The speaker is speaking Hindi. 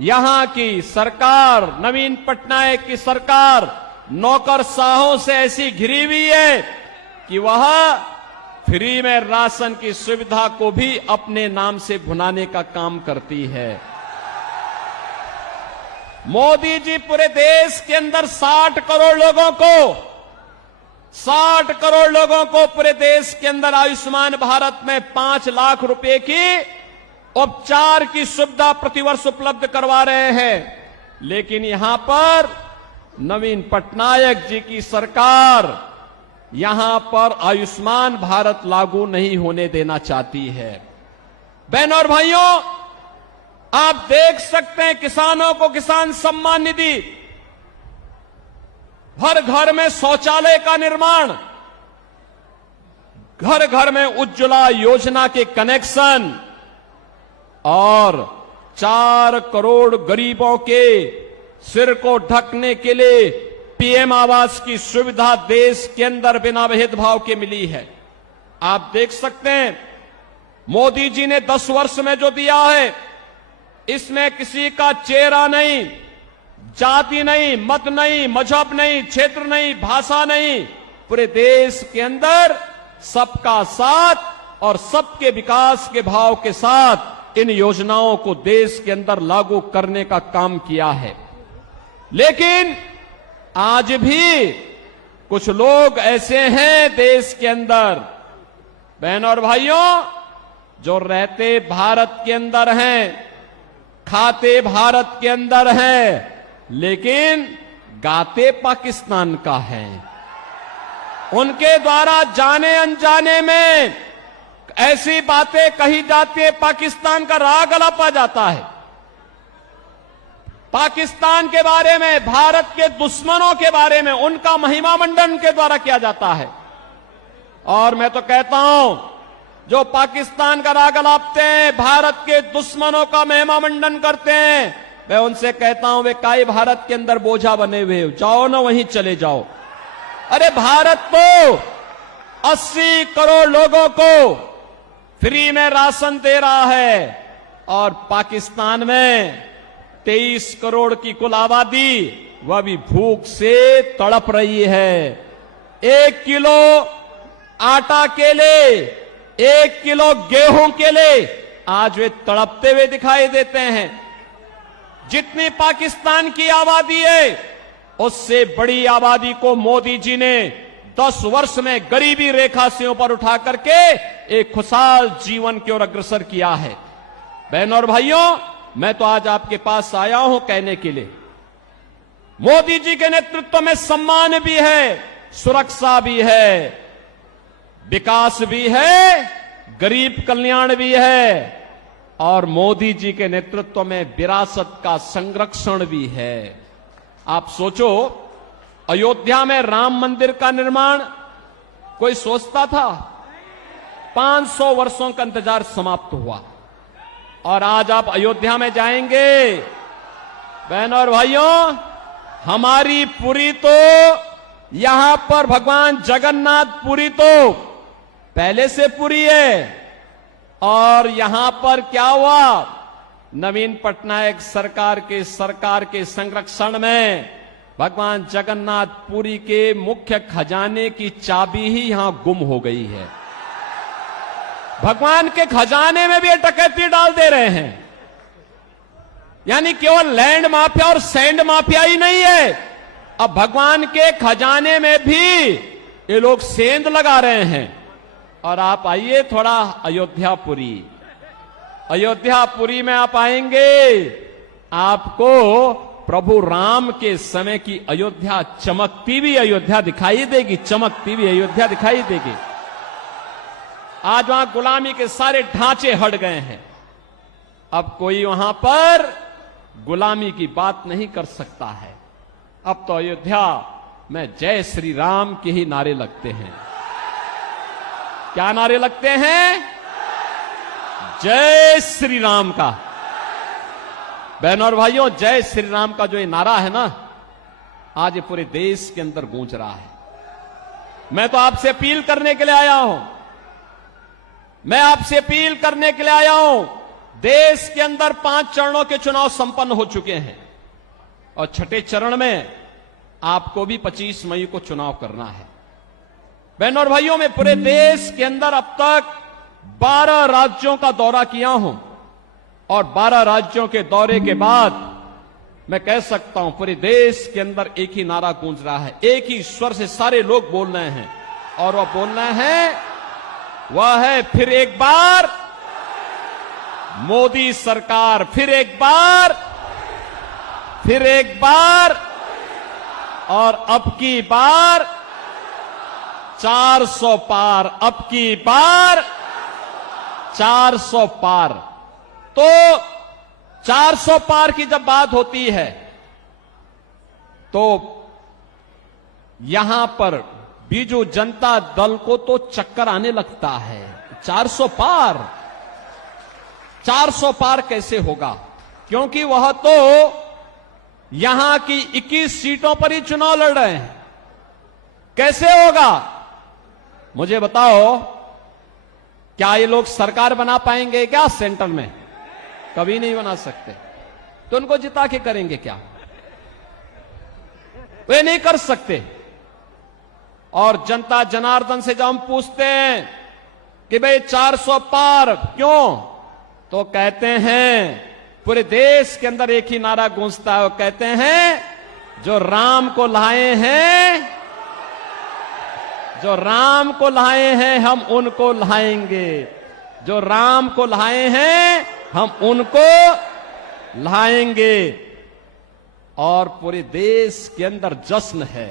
यहां की सरकार, नवीन पटनायक की सरकार नौकरशाहों से ऐसी घिरी हुई है कि वह फ्री में राशन की सुविधा को भी अपने नाम से भुनाने का काम करती है। मोदी जी पूरे देश के अंदर 60 करोड़ लोगों को पूरे देश के अंदर आयुष्मान भारत में 5 लाख रुपए की उपचार की सुविधा प्रतिवर्ष उपलब्ध करवा रहे हैं। लेकिन यहां पर नवीन पटनायक जी की सरकार यहां पर आयुष्मान भारत लागू नहीं होने देना चाहती है। बहनों और भाइयों, आप देख सकते हैं किसानों को किसान सम्मान निधि, हर घर में शौचालय का निर्माण, घर घर में उज्ज्वला योजना के कनेक्शन और 4 करोड़ गरीबों के सिर को ढकने के लिए पीएम आवास की सुविधा देश के अंदर बिना भेदभाव के मिली है। आप देख सकते हैं मोदी जी ने 10 वर्ष में जो दिया है, इसमें किसी का चेहरा नहीं, जाति नहीं, मत नहीं, मजहब नहीं, क्षेत्र नहीं, भाषा नहीं, पूरे देश के अंदर सबका साथ और सबके विकास के भाव के साथ इन योजनाओं को देश के अंदर लागू करने का काम किया है। लेकिन आज भी कुछ लोग ऐसे हैं देश के अंदर, बहनों और भाइयों, जो रहते भारत के अंदर हैं, खाते भारत के अंदर हैं, लेकिन गाते पाकिस्तान का है। उनके द्वारा जाने अनजाने में ऐसी बातें कही जाती है, पाकिस्तान का राग अलापा जाता है। पाकिस्तान के बारे में, भारत के दुश्मनों के बारे में उनका महिमा मंडन के द्वारा किया जाता है। और मैं तो कहता हूं, जो पाकिस्तान का राग अलापते हैं, भारत के दुश्मनों का महिमा मंडन करते हैं, मैं उनसे कहता हूं वे काई भारत के अंदर बोझा बने हुए हो, जाओ ना वहीं चले जाओ। अरे भारत तो 80 करोड़ लोगों को फ्री में राशन दे रहा है और पाकिस्तान में 23 करोड़ की कुल आबादी वह भी भूख से तड़प रही है। 1 किलो आटा के लिए, 1 किलो गेहूं के लिए आज वे तड़पते हुए दिखाई देते हैं। जितनी पाकिस्तान की आबादी है, उससे बड़ी आबादी को मोदी जी ने 10 वर्ष में गरीबी रेखा से ऊपर उठा करके एक खुशहाल जीवन की ओर अग्रसर किया है। बहनों और भाइयों, मैं तो आज आपके पास आया हूं कहने के लिए, मोदी जी के नेतृत्व में सम्मान भी है, सुरक्षा भी है, विकास भी है, गरीब कल्याण भी है और मोदी जी के नेतृत्व में विरासत का संरक्षण भी है। आप सोचो, अयोध्या में राम मंदिर का निर्माण कोई सोचता था? 500 वर्षों का इंतजार समाप्त हुआ और आज आप अयोध्या में जाएंगे, बहनों और भाइयों, हमारी पुरी तो यहां पर भगवान जगन्नाथ पुरी तो पहले से पुरी है। और यहां पर क्या हुआ, नवीन पटनायक सरकार के संरक्षण में भगवान जगन्नाथ पुरी के मुख्य खजाने की चाबी ही यहां गुम हो गई है। भगवान के खजाने में भी डकैती डाल दे रहे हैं। यानी केवल लैंड माफिया और सैंड माफिया ही नहीं है, अब भगवान के खजाने में भी ये लोग सेंध लगा रहे हैं। और आप आइए थोड़ा अयोध्यापुरी में आप आएंगे, आपको प्रभु राम के समय की अयोध्या, चमकती हुई अयोध्या दिखाई देगी, चमकती हुई अयोध्या दिखाई देगी। आज वहां गुलामी के सारे ढांचे हट गए हैं, अब कोई वहां पर गुलामी की बात नहीं कर सकता है। अब तो अयोध्या में जय श्री राम के ही नारे लगते हैं। क्या नारे लगते हैं? जय श्री राम का। बहनों और भाइयों, जय श्री राम का जो ये नारा है ना, आज ये पूरे देश के अंदर गूंज रहा है। मैं तो आपसे अपील करने के लिए आया हूं, देश के अंदर 5 चरणों के चुनाव संपन्न हो चुके हैं और छठे चरण में आपको भी 25 मई को चुनाव करना है। बहनों और भाइयों, मैं पूरे देश के अंदर अब तक 12 राज्यों का दौरा किया हूं और 12 राज्यों के दौरे के बाद मैं कह सकता हूं पूरे देश के अंदर एक ही नारा गूंज रहा है, एक ही स्वर से सारे लोग बोल रहे हैं और वह बोलना है, वह है फिर एक बार मोदी सरकार, फिर एक बार और अब की बार 400 पार, अब की बार 400 पार। तो 400 पार की जब बात होती है तो यहां पर बीजू जनता दल को तो चक्कर आने लगता है। 400 पार कैसे होगा, क्योंकि वह तो यहां की 21 सीटों पर ही चुनाव लड़ रहे हैं। कैसे होगा मुझे बताओ, क्या ये लोग सरकार बना पाएंगे क्या सेंटर में? कभी नहीं बना सकते। तो उनको जिता के करेंगे क्या? वे नहीं कर सकते। और जनता जनार्दन से जब हम पूछते हैं कि भाई 400 पार क्यों, तो कहते हैं पूरे देश के अंदर एक ही नारा गूंजता है, वो कहते हैं जो राम को लाए हैं हम उनको लाएंगे, जो राम को लाए हैं हम उनको लाएंगे। और पूरे देश के अंदर जश्न है।